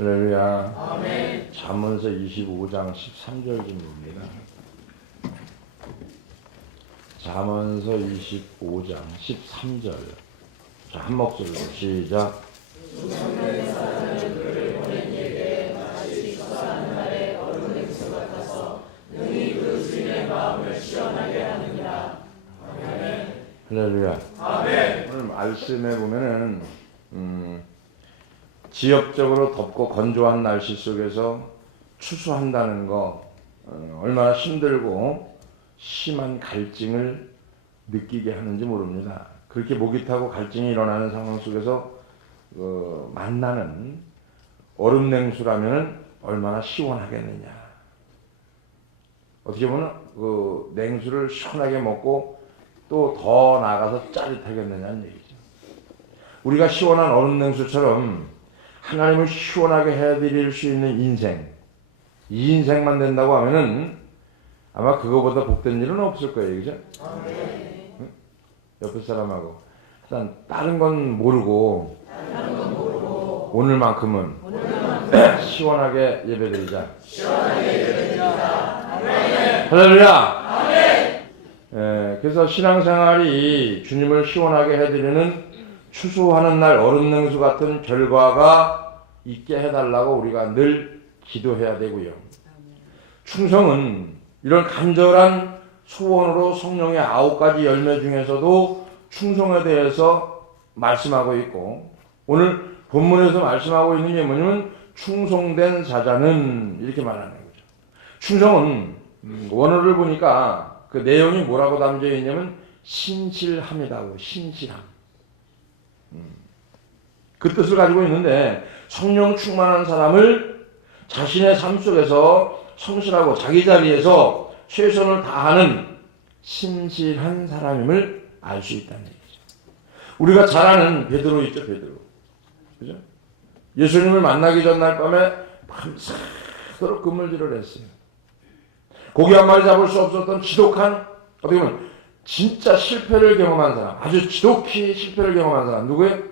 할렐루야. 아멘. 잠언서 25장 13절입니다. 잠언서 25장 13절. 자, 한 목소리로 시작. 할렐루야. 아멘. 오늘 말씀에 보면은 지역적으로 덥고 건조한 날씨 속에서 추수한다는 거 얼마나 힘들고 심한 갈증을 느끼게 하는지 모릅니다. 그렇게 목이 타고 갈증이 일어나는 상황 속에서 만나는 얼음 냉수라면 얼마나 시원하겠느냐. 어떻게 보면 그 냉수를 시원하게 먹고 또 더 나아가서 짜릿하겠느냐는 얘기죠. 우리가 시원한 얼음 냉수처럼 하나님을 시원하게 해드릴 수 있는 인생, 이 인생만 된다고 하면은 아마 그거보다 복된 일은 없을 거예요, 그죠? 응? 옆에 사람하고 일단 다른 건 모르고 오늘만큼은 시원하게 예배드리자. 할렐루야. 그래서 신앙생활이 주님을 시원하게 해드리는 추수하는 날 얼음 냉수 같은 결과가 있게 해달라고 우리가 늘 기도해야 되고요. 충성은 이런 간절한 소원으로 성령의 9가지 열매 중에서도 충성에 대해서 말씀하고 있고, 오늘 본문에서 말씀하고 있는 게 뭐냐면 충성된 자자는 이렇게 말하는 거죠. 충성은 원어를 보니까 그 내용이 뭐라고 담겨 있냐면 신실함이라고. 신실함. 그 뜻을 가지고 있는데, 성령 충만한 사람을 자신의 삶 속에서 성실하고 자기 자리에서 최선을 다하는 신실한 사람임을 알 수 있다는 얘기죠. 우리가 잘 아는 베드로 있죠, 베드로. 그죠? 예수님을 만나기 전날 밤에 밤새도록 그물질을 했어요. 고기 한 마리 잡을 수 없었던 지독한, 어떻게 보면 진짜 실패를 경험한 사람, 아주 지독히 실패를 경험한 사람, 누구예요?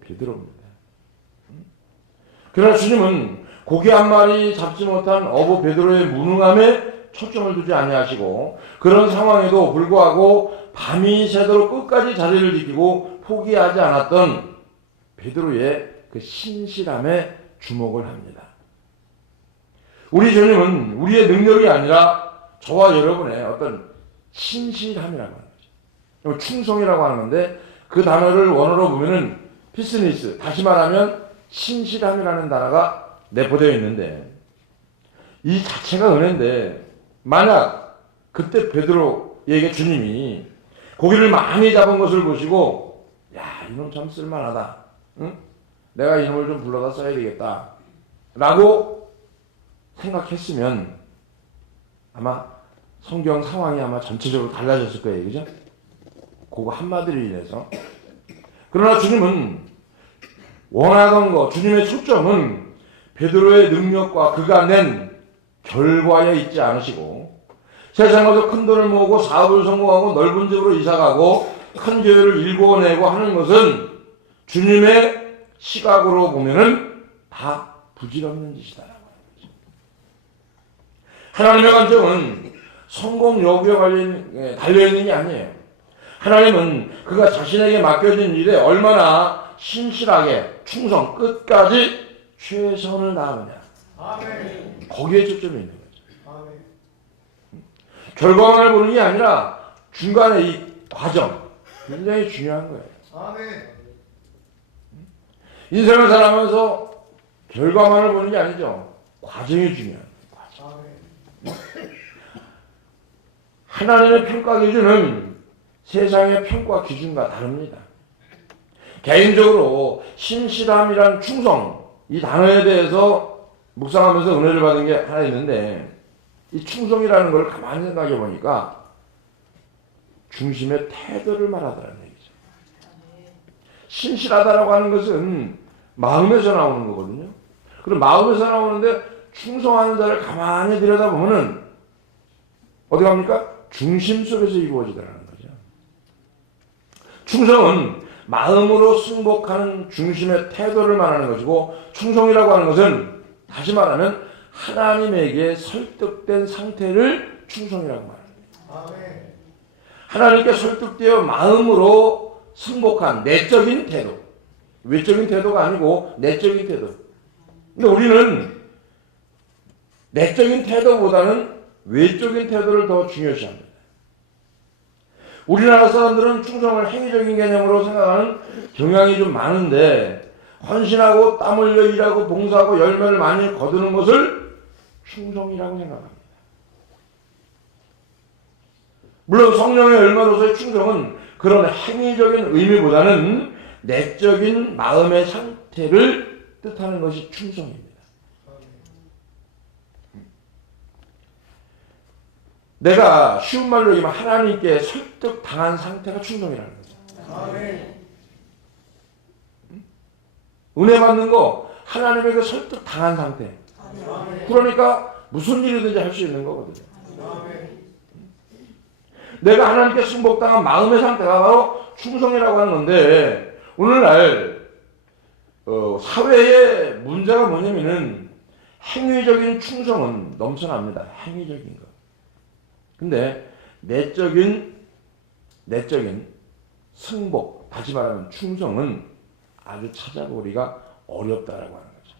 베드로입니다. 그러나 주님은 고기 한 마리 잡지 못한 어부 베드로의 무능함에 초점을 두지 아니하시고, 그런 상황에도 불구하고 밤이 새도록 끝까지 자리를 지키고 포기하지 않았던 베드로의 그 신실함에 주목을 합니다. 우리 주님은 우리의 능력이 아니라 저와 여러분의 어떤 신실함이라고 하는 거죠. 충성이라고 하는 건데, 그 단어를 원어로 보면은 피스니스, 다시 말하면 신실함이라는 단어가 내포되어 있는데, 이 자체가 은혜인데, 만약 그때 베드로에게 주님이 고기를 많이 잡은 것을 보시고, 야, 이놈 참 쓸만하다, 응? 내가 이놈을 좀 불러다 써야 되겠다 라고 생각했으면 아마 성경 상황이 아마 전체적으로 달라졌을 거예요, 그죠? 그거 한마디로 인해서. 그러나 주님은 원하던 거, 주님의 초점은 베드로의 능력과 그가 낸 결과에 있지 않으시고, 세상에서 큰 돈을 모으고 사업을 성공하고 넓은 집으로 이사가고 큰 교회를 일궈내고 하는 것은 주님의 시각으로 보면은 다 부질없는 짓이다라고 하는 거죠. 하나님의 관점은 성공 여부에 달려있는 게 아니에요. 하나님은 그가 자신에게 맡겨진 일에 얼마나 신실하게 충성 끝까지 최선을 다하느냐. 아멘. 거기에 초점이 있는 거죠. 아멘. 결과만을 보는 게 아니라 중간에 이 과정 굉장히 중요한 거예요. 아멘. 인생을 살아가면서 결과만을 보는 게 아니죠. 과정이 중요한 거예요. 아멘. 하나님의 평가 기준은 세상의 평가 기준과 다릅니다. 개인적으로 신실함이란 충성, 이 단어에 대해서 묵상하면서 은혜를 받은 게 하나 있는데, 이 충성이라는 걸 가만히 생각해 보니까 중심의 태도를 말하더라는 얘기죠. 신실하다라고 하는 것은 마음에서 나오는 거거든요. 그럼 마음에서 나오는데 충성하는 자를 가만히 들여다보면은 어디 갑니까? 중심 속에서 이루어지더라는 거죠. 충성은 마음으로 승복하는 중심의 태도를 말하는 것이고, 충성이라고 하는 것은 다시 말하면 하나님에게 설득된 상태를 충성이라고 말합니다. 하나님께 설득되어 마음으로 승복한 내적인 태도, 외적인 태도가 아니고 내적인 태도. 근데 우리는 내적인 태도보다는 외적인 태도를 더 중요시합니다. 우리나라 사람들은 충성을 행위적인 개념으로 생각하는 경향이 좀 많은데, 헌신하고 땀 흘려 일하고 봉사하고 열매를 많이 거두는 것을 충성이라고 생각합니다. 물론 성령의 열매로서의 충성은 그런 행위적인 의미보다는 내적인 마음의 상태를 뜻하는 것이 충성입니다. 내가 쉬운 말로 얘기하면 하나님께 설득당한 상태가 충성이라는 거죠. 은혜 받는 거 하나님에게 설득당한 상태. 그러니까 무슨 일이든지 할 수 있는 거거든요. 내가 하나님께 승복당한 마음의 상태가 바로 충성이라고 하는 건데, 오늘날 사회의 문제가 뭐냐면은 행위적인 충성은 넘쳐납니다. 행위적인 거. 근데 내적인 승복, 다시 말하면 충성은 아주 찾아보기가 어렵다라고 하는 거죠.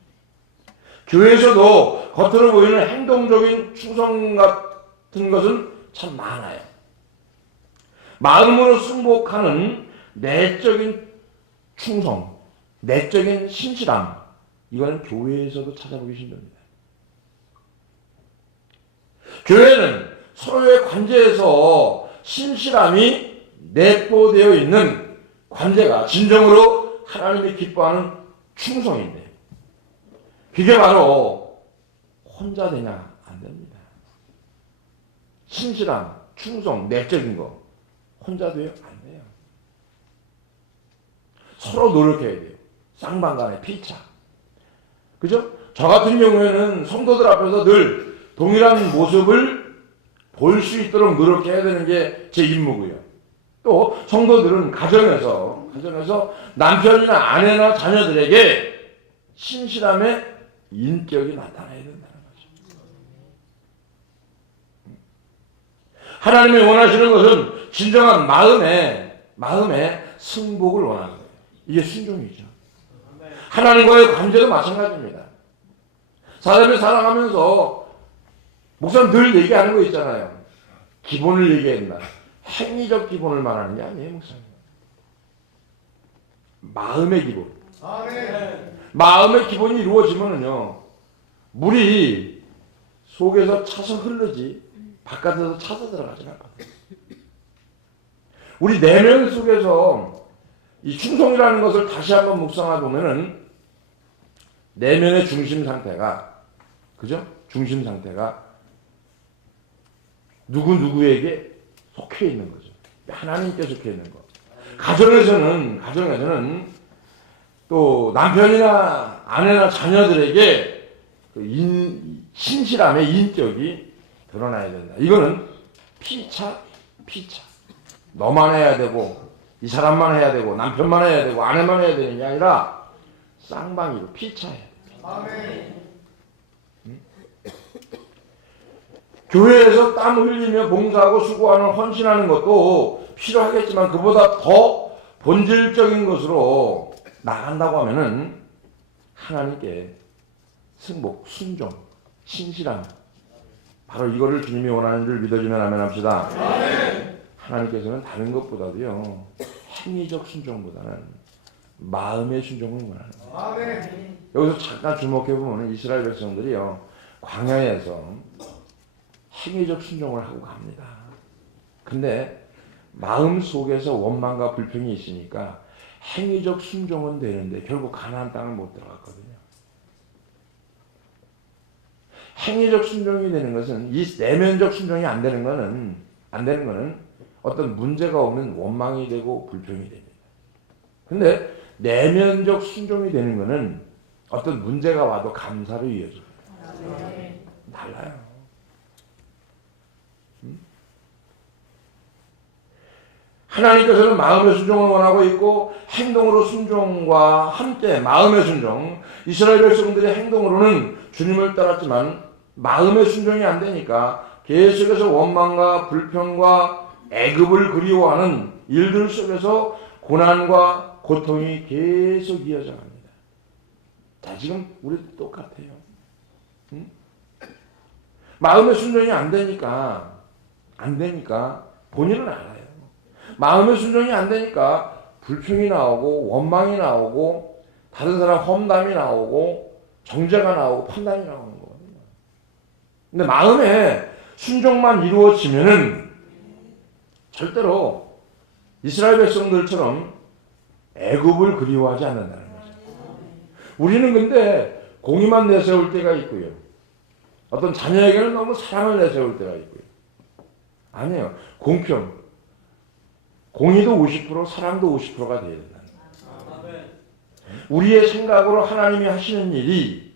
교회에서도 겉으로 보이는 행동적인 충성 같은 것은 참 많아요. 마음으로 승복하는 내적인 충성, 내적인 신실함, 이거는 교회에서도 찾아보기 힘듭니다. 교회는 서로의 관계에서 신실함이 내포되어 있는 관계가 진정으로 하나님이 기뻐하는 충성인데, 그게 바로 혼자 되냐? 안 됩니다. 신실함, 충성, 내적인 거 혼자 돼요? 안 돼요. 서로 노력해야 돼요. 쌍방간의 피차. 그죠? 저 같은 경우에는 성도들 앞에서 늘 동일한 모습을 볼 수 있도록 노력해야 되는 게 제 임무고요. 또 성도들은 가정에서 남편이나 아내나 자녀들에게 신실함의 인격이 나타나야 된다는 거죠. 하나님이 원하시는 것은 진정한 마음의 승복을 원하는 거예요. 이게 순종이죠. 하나님과의 관계도 마찬가지입니다. 사람을 사랑하면서 목사님 늘 얘기하는 거 있잖아요. 기본을 얘기해야 된다. 행위적 기본을 말하는 게 아니에요, 목사님. 마음의 기본. 마음의 기본이 이루어지면은요, 물이 속에서 차서 흐르지 바깥에서 차서 들어가지 않거든요. 우리 내면 속에서 이 충성이라는 것을 다시 한번 묵상해 보면은 내면의 중심 상태가, 그죠? 중심 상태가 누구에게 속해 있는 거죠. 하나님께 속해 있는 거. 가정에서는 또 남편이나 아내나 자녀들에게 그 신실함의 인격이 드러나야 된다. 이거는 피차. 너만 해야 되고, 이 사람만 해야 되고, 남편만 해야 되고, 아내만 해야 되는 게 아니라 쌍방이고 피차해야 돼. 교회에서 땀 흘리며 봉사하고 수고하는 헌신하는 것도 필요하겠지만, 그보다 더 본질적인 것으로 나간다고 하면은 하나님께 승복, 순종, 신실함, 바로 이거를 주님이 원하는 줄 믿어주면 아멘 합시다. 하나님께서는 다른 것보다도요, 행위적 순종보다는 마음의 순종을 원하는 거예요. 여기서 잠깐 주목해 보면 이스라엘 백성들이요, 광야에서 행위적 순종을 하고 갑니다. 근데 마음 속에서 원망과 불평이 있으니까 행위적 순종은 되는데 결국 가나안 땅을 못 들어갔거든요. 행위적 순종이 되는 것은, 이 내면적 순종이 안 되는 거는 어떤 문제가 오면 원망이 되고 불평이 됩니다. 근데 내면적 순종이 되는 거는 어떤 문제가 와도 감사로 이어집니다. 달라요. 하나님께서는 마음의 순종을 원하고 있고 행동으로 순종과 함께 마음의 순종, 이스라엘 백성들의 행동으로는 주님을 따랐지만 마음의 순종이 안 되니까 계속해서 원망과 불평과 애굽을 그리워하는 일들 속에서 고난과 고통이 계속 이어져 갑니다. 자, 지금 우리도 똑같아요. 응? 마음의 순종이 안 되니까 본인은 알아요. 마음의 순종이 안 되니까 불평이 나오고 원망이 나오고 다른 사람 험담이 나오고 정죄가 나오고 판단이 나오는 거거든요. 근데 마음의 순종만 이루어지면은 절대로 이스라엘 백성들처럼 애굽을 그리워하지 않는다는 거죠. 우리는 근데 공의만 내세울 때가 있고요. 어떤 자녀에게는 너무 사랑을 내세울 때가 있고요. 아니에요. 공평. 공의도 50%, 사랑도 50%가 돼야 된다. 우리의 생각으로 하나님이 하시는 일이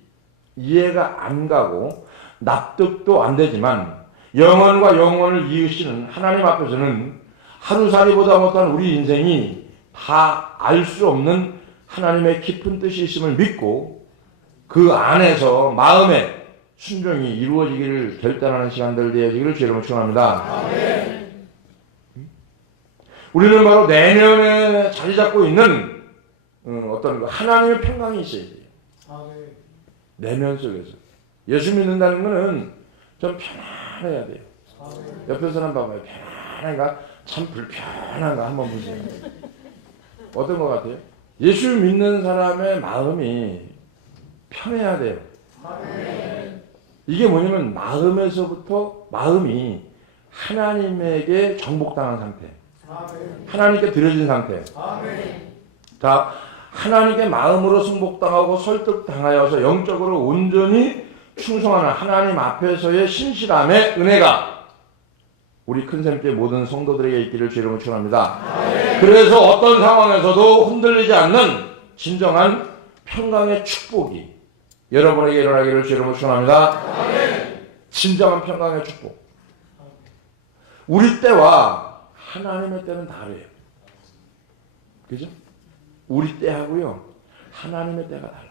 이해가 안 가고 납득도 안 되지만 영혼과 영혼을 이으시는 하나님 앞에서는 하루살이보다 못한 우리 인생이 다 알 수 없는 하나님의 깊은 뜻이 있음을 믿고 그 안에서 마음의 순종이 이루어지기를 결단하는 시간들 되어지기를 주님으로 축원합니다. 우리는 바로 내면에 자리 잡고 있는 어떤 하나님의 평강이 있어야 돼요. 내면 속에서. 예수 믿는다는 것은 좀 편안해야 돼요. 옆에 사람 봐봐요. 편안한가? 참 불편한가? 한번 보세요. 어떤 것 같아요? 예수 믿는 사람의 마음이 편해야 돼요. 이게 뭐냐면 마음에서부터 마음이 하나님에게 정복당한 상태. 하나님께 드려진 상태. 자, 하나님께 마음으로 승복당하고 설득당하여서 영적으로 온전히 충성하는 하나님 앞에서의 신실함의 은혜가 우리 큰샘교회 모든 성도들에게 있기를 주 이름으로 축원합니다. 그래서 어떤 상황에서도 흔들리지 않는 진정한 평강의 축복이 여러분에게 일어나기를 주 이름으로 축원합니다. 진정한 평강의 축복. 우리 때와 하나님의 때는 다르요. 그죠? 우리 때하고요, 하나님의 때가 달라요.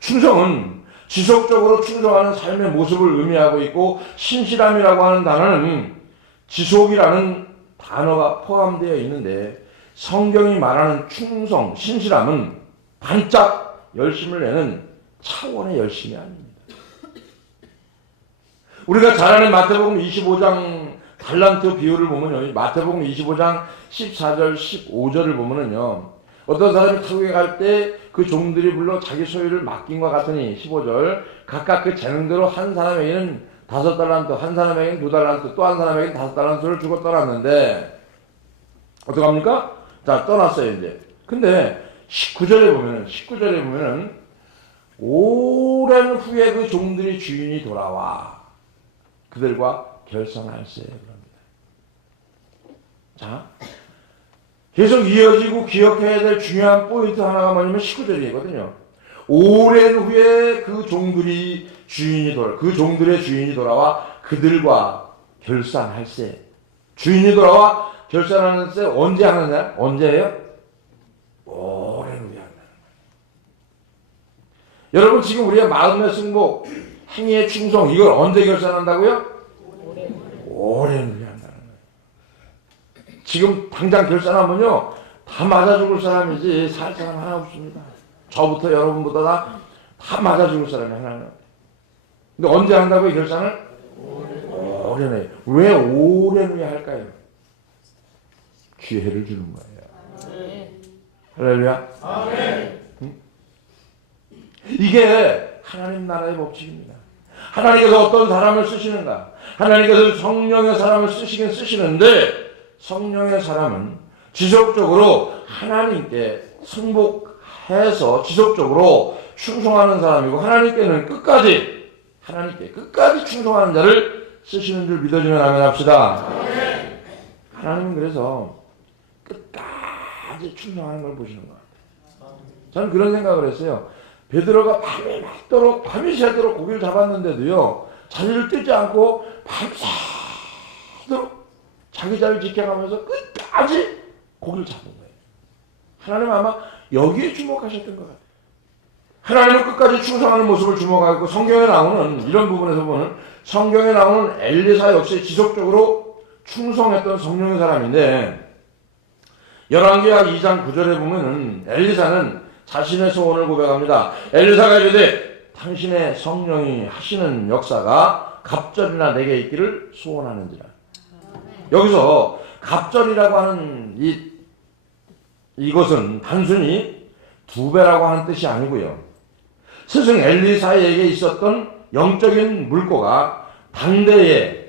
충성은 지속적으로 충성하는 삶의 모습을 의미하고 있고, 신실함이라고 하는 단어는 지속이라는 단어가 포함되어 있는데, 성경이 말하는 충성, 신실함은 반짝 열심을 내는 차원의 열심이 아닙니다. 우리가 잘 아는 마태복음 25장 달란트 비유를 보면요, 마태복음 25장 14절 15절을 보면은요, 어떤 사람이 타국에 갈 때 그 종들이 불러 자기 소유를 맡긴 것 같으니 15절 각각 그 재능대로 한 사람에게는 5달란트, 한 사람에게는 2달란트, 또 한 사람에게는 5달란트를 주고 떠났는데 어떡합니까? 자, 떠났어요 이제. 근데 19절에 보면은 오랜 후에 그 종들이 주인이 돌아와 그들과 결산할세 그럽니다. 자, 계속 이어지고 기억해야 될 중요한 포인트 하나가 뭐냐면 19절이거든요. 오랜 후에 그 종들의 주인이 돌아와 그들과 결산할세. 주인이 돌아와 결산하는 세 언제 하느냐? 언제예요? 오랜 후에 한다는 거예요. 여러분, 지금 우리가 마음의 승복, 행위의 충성, 이걸 언제 결산한다고요? 오랜 후에 한다는 거예요. 지금 당장 결산하면요, 다 맞아 죽을 사람이지 살 사람 하나 없습니다. 저부터 여러분보다 다 맞아 죽을 사람이 하나는. 근데 언제 한다고요, 결산을? 오랜 후에. 왜 오랜 후에 할까요? 기회를 주는 거예요. 할렐루야. 응? 이게 하나님 나라의 법칙입니다. 하나님께서 어떤 사람을 쓰시는가? 하나님께서 성령의 사람을 쓰시긴 쓰시는데, 성령의 사람은 지속적으로 하나님께 승복해서 지속적으로 충성하는 사람이고, 하나님께 끝까지 충성하는 자를 쓰시는 줄 믿어주면 아멘 합시다. 하나님은 그래서 끝까지 충성하는 걸 보시는 것 같아요. 저는 그런 생각을 했어요. 베드로가 밤이 새도록 고기를 잡았는데도요, 자리를 뜨지 않고 밤새도록 자기 자리를 지켜가면서 끝까지 끝까지 고기를 잡은 거예요. 하나님 아마 여기에 주목하셨던 것 같아요. 하나님은 끝까지 충성하는 모습을 주목하고 성경에 나오는 이런 부분에서 보는 성경에 나오는 엘리사 역시 지속적으로 충성했던 성령의 사람인데 열왕기하 2장 9절에 보면은 엘리사는 자신의 소원을 고백합니다. 엘리사가 이르되 당신의 성령이 하시는 역사가 갑절이나 내게 있기를 소원하는지라. 여기서 갑절이라고 하는 이것은 단순히 2배라고 하는 뜻이 아니고요. 스승 엘리사에게 있었던 영적인 물꼬가 당대에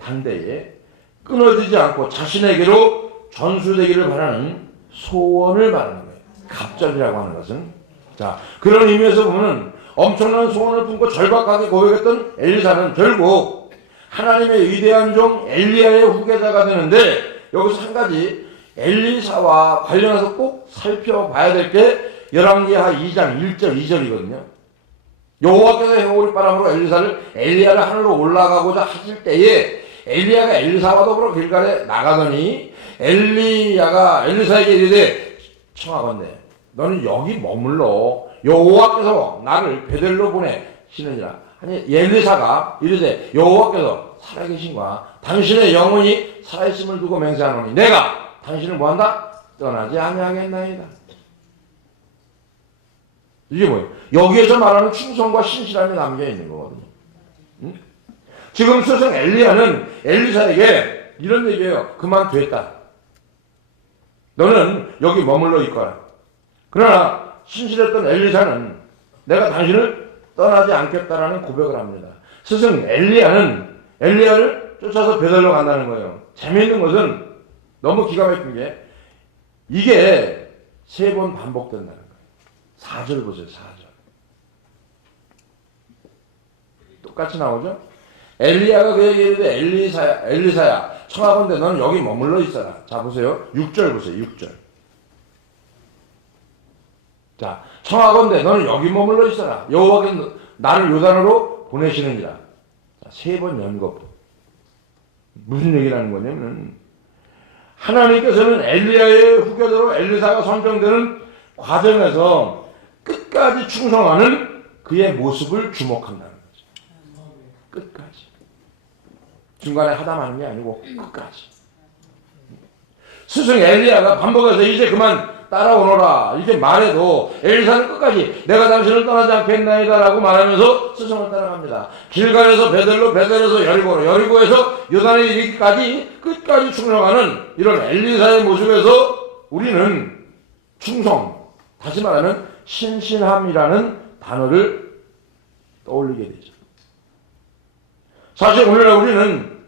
끊어지지 않고 자신에게로 전수되기를 바라는 소원을 말하는 거예요. 갑절이라고 하는 것은. 자, 그런 의미에서 보면 엄청난 소원을 품고 절박하게 고백했던 엘리사는 결국 하나님의 위대한 종 엘리야의 후계자가 되는데 여기서 한 가지 엘리사와 관련해서 꼭 살펴봐야 될 게 열왕기하 2장 1절 2절이거든요. 여호와께서 해오리 바람으로 엘리야를 하늘로 올라가고자 하실 때에 엘리야가 엘리사와 더불어 길갈에 나가더니 엘리야가 엘리사에게 이르되 청하건대 너는 여기 머물러 여호와께서 나를 베델로 보내시느니라. 아니 엘리사가 이르되 여호와께서 살아계신과 당신의 영혼이 살아있음을 두고 맹세하노니 내가 당신을 뭐한다? 떠나지 아니하겠나이다. 이게 뭐예요? 여기에서 말하는 충성과 신실함이 담겨있는 거거든요. 응? 지금 스승 엘리야는 엘리사에게 이런 얘기예요. 그만 됐다. 너는 여기 머물러 있거라. 그러나 신실했던 엘리사는 내가 당신을 떠나지 않겠다라는 고백을 합니다. 스승 엘리야는 엘리야를 쫓아서 베델로 간다는 거예요. 재미있는 것은 너무 기가 막힌 게 이게 3번 반복된다는 거예요. 4절 보세요. 4절. 똑같이 나오죠? 엘리야가 그에게 이르되 엘리사야 청하건대 너는 여기 머물러 있어라. 자 보세요. 6절 보세요. 6절. 자 청하건대 너는 여기 머물러 있어라. 여호와께서 나를 요단으로 보내시느니라. 자, 3번 연거. 무슨 얘기를 하는 거냐면 하나님께서는 엘리야의 후계자로 엘리사가 선정되는 과정에서 끝까지 충성하는 그의 모습을 주목한다는 거죠. 끝까지. 중간에 하다 마는 게 아니고 끝까지. 스승 엘리야가 반복해서 이제 그만 따라오너라 이렇게 말해도 엘리사는 끝까지 내가 당신을 떠나지 않겠나이다 라고 말하면서 스승을 따라갑니다. 길갈에서 베델로, 베델에서 여리고로, 여리고에서 요단에 이르기까지 끝까지 충성하는 이런 엘리사의 모습에서 우리는 충성, 다시 말하면 신실함이라는 단어를 떠올리게 되죠. 사실 오늘날 우리는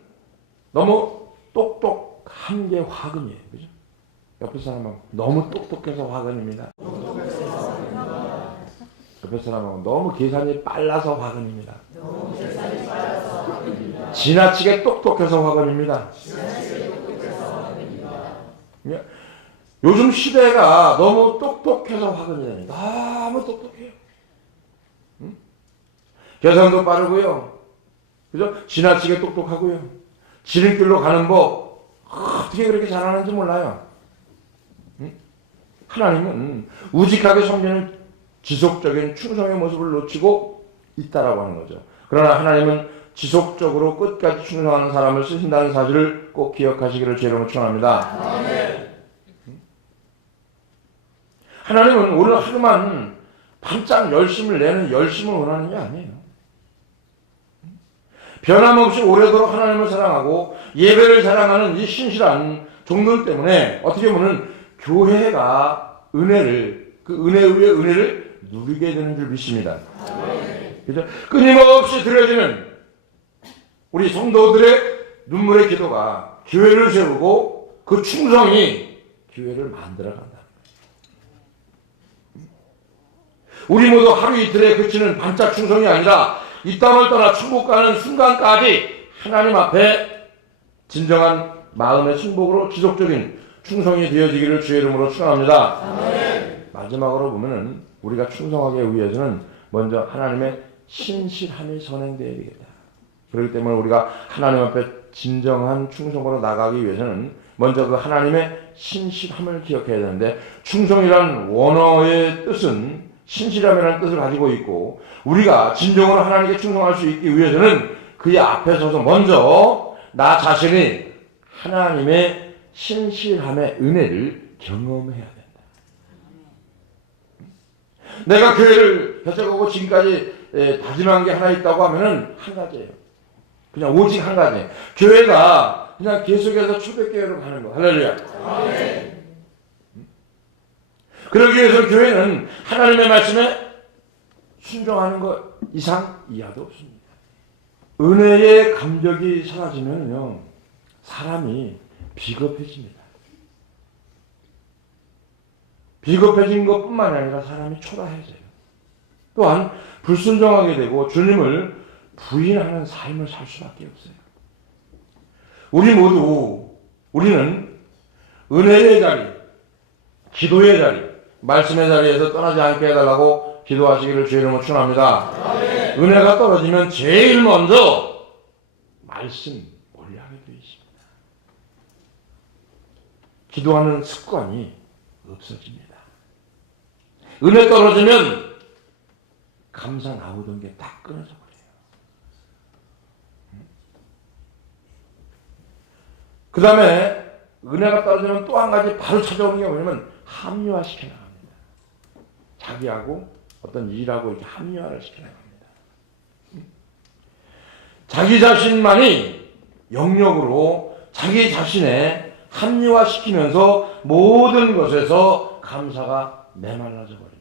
너무 똑똑한 게 화근이에요. 그죠? 옆에 사람하고 너무 똑똑해서 화근입니다. 옆에 사람하고 너무 계산이 빨라서 화근입니다. 지나치게 똑똑해서 화근입니다. 요즘 시대가 너무 똑똑해서 화근이 됩니다. 너무 똑똑해요. 응? 계산도 빠르고요. 그죠? 지나치게 똑똑하고요. 지름길로 가는 법 어떻게 그렇게 잘하는지 몰라요. 응? 하나님은 우직하게 섬기는 지속적인 충성의 모습을 놓치고 있다라고 하는 거죠. 그러나 하나님은 지속적으로 끝까지 충성하는 사람을 쓰신다는 사실을 꼭 기억하시기를 제 이름으로 축원합니다. 하나님은 오늘 하루만 반짝 열심을 내는 열심을 원하는 게 아니에요. 변함없이 오래도록 하나님을 사랑하고 예배를 사랑하는 이 신실한 종들 때문에 어떻게 보면 교회가 은혜를, 그 은혜 위에 은혜를 누리게 되는 줄 믿습니다. 그죠? 끊임없이 드려지는 우리 성도들의 눈물의 기도가 교회를 세우고 그 충성이 교회를 만들어간다. 우리 모두 하루 이틀에 그치는 반짝 충성이 아니라 이 땅을 떠나 천국 가는 순간까지 하나님 앞에 진정한 마음의 승복으로 지속적인 충성이 되어지기를 주의 이름으로 축원합니다. 마지막으로 보면은 우리가 충성하기 위해서는 먼저 하나님의 신실함이 선행되어야 되겠다. 그렇기 때문에 우리가 하나님 앞에 진정한 충성으로 나가기 위해서는 먼저 그 하나님의 신실함을 기억해야 되는데, 충성이란 원어의 뜻은 신실함이라는 뜻을 가지고 있고, 우리가 진정으로 하나님께 충성할 수 있기 위해서는 그의 앞에 서서 먼저 나 자신이 하나님의 신실함의 은혜를 경험해야 된다. 내가 교회를 개척하고 지금까지 다짐한 게 하나 있다고 하면은 한 가지예요. 그냥 오직 한 가지. 교회가 그냥 계속해서 초대교회로 가는 거. 할렐루야. 아멘. 그러기 위해서 교회는 하나님의 말씀에 순종하는 것 이상 이하도 없습니다. 은혜의 감격이 사라지면요, 사람이 비겁해집니다. 비겁해진 것뿐만 아니라 사람이 초라해져요. 또한 불순종하게 되고 주님을 부인하는 삶을 살 수밖에 없어요. 우리는 은혜의 자리, 기도의 자리, 말씀의 자리에서 떠나지 않게 해달라고 기도하시기를 주의 이름으로 축원합니다. 은혜가 떨어지면 제일 먼저 말씀 몰라하게 되어 있습니다. 기도하는 습관이 없어집니다. 은혜 떨어지면 감사 나오던 게 딱 끊어져 버려요. 그 다음에 은혜가 떨어지면 또 한 가지 바로 찾아오는 게 뭐냐면 합리화시켜 나갑니다. 자기하고 어떤 일하고 이렇게 합리화를 시켜 나갑니다. 자기 자신만이 영역으로 자기 자신의 합리화시키면서 모든 것에서 감사가 메말라져 버립니다.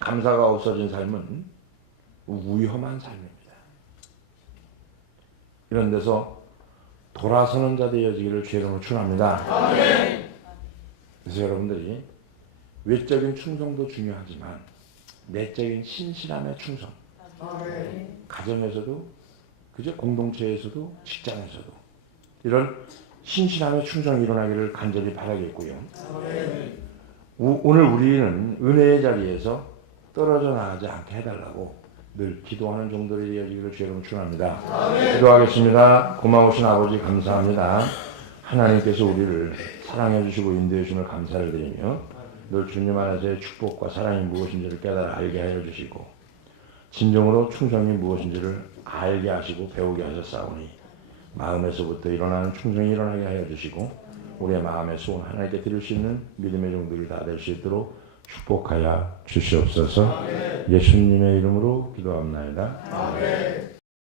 감사가 없어진 삶은 위험한 삶입니다. 이런 데서 돌아서는 자 되어지기를 주의 이름으로 축원합니다. 그래서 여러분들이 외적인 충성도 중요하지만 내적인 신실함의 충성, 가정에서도, 그죠? 공동체에서도, 직장에서도 이런 신실함의 충성이 일어나기를 간절히 바라겠고요. 오늘 우리는 은혜의 자리에서 떨어져 나가지 않게 해달라고 늘 기도하는 종들이 되어지기를 주의 이름으로 축원합니다. 기도하겠습니다. 고마우신 아버지 감사합니다. 하나님께서 우리를 사랑해 주시고 인도해 주심을 감사를 드리며 늘 주님 안에서의 축복과 사랑이 무엇인지를 깨달아 알게 하여 주시고 진정으로 충성이 무엇인지를 알게 하시고 배우게 하셨사오니 마음에서부터 일어나는 충성이 일어나게 하여 주시고 우리의 마음의 소원 하나님께 드릴 수 있는 믿음의 종들이 다 될 수 있도록 축복하여 주시옵소서. 예수님의 이름으로 기도합나이다.